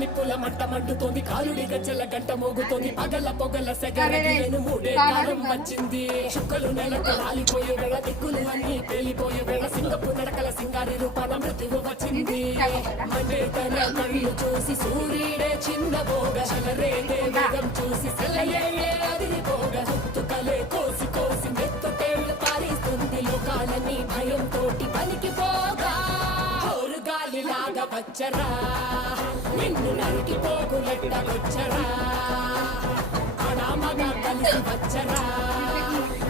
నిప్పుల మంట మండుతోంది, కాలుడి గజ్జల గంట మోగుతోంది, పగల పొగల సెగరగిలను మూడే కాలం వచ్చింది. చుక్కలు నెలకు రాలిపోయే వేళ, దిక్కులు అన్ని పేలిపోయే వేళ, సింగపు నడకల సింగారి రూపాన మృత్యువు వచ్చింది. మండే తన కళ్ళు చూసి సూర్యుడే చిన్నబోగ, చలరేగే వేగం చూసి సెలయే అదిరిపోగ, చుట్టుకలే కోసి కోసి మెత్తుటేళ్లు పారిస్తుంది, లోకాలని భయంతో పలికిపోగా. గాలిలాగా వచ్చరా, నిన్ను నరికి పోగులెట్టగొచ్చరా, అడామగా కలిసి వచ్చరా,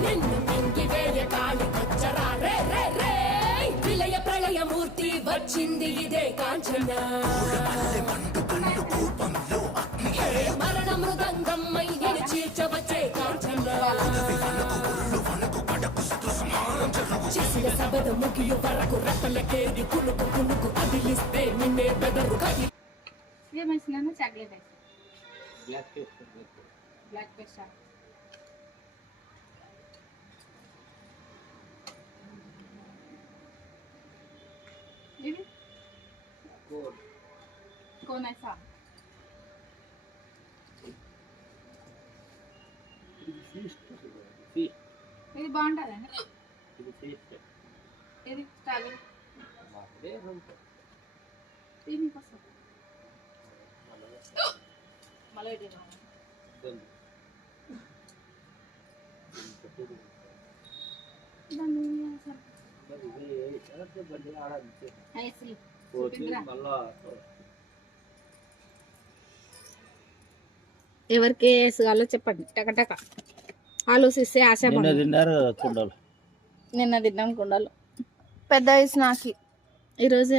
నిన్ను మింగి వేయ కాలికొచ్చరా. రే రే రే విలయ ప్రళయమూర్తి వచ్చింది, ఇదే కాంచన. మరణ మృదంగమ్మై చీల్చవచ్చే కాంచన. చేసిన సబద ముగియు వరకు రెప్పలకేది కునుకు కునుకు అదిలిస్తే నిన్నే బెదరు కది. ఏమైనా చాక్లెట్ బ్లాక్ పేస్ట్ ఇది कौन ऐसा ఇది బాగుంటుందండి. ఇది చాలు ఎవరికి వేసుకోవాలో చెప్పండి, టకటక ఆలోచిస్తే ఆశ. నిన్న తిన్నాం కుండలు పెద్ద వయసు నాకు. ఈరోజు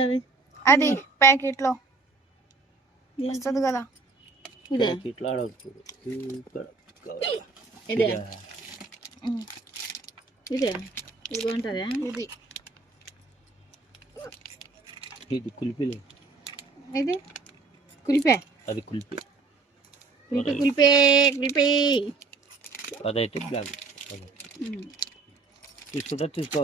అది ప్యాకెట్లో వస్తుంది కదా, ఇదే ఇదే ఇదే ఇది బాగుంటుందా? ఇది కుల్పిలే, ఇది కుల్పే, అది కుల్పి కుల్పి కుల్పే కుల్పి అదైతే బ్లాక్ తీసుకుంటా తీసుకో.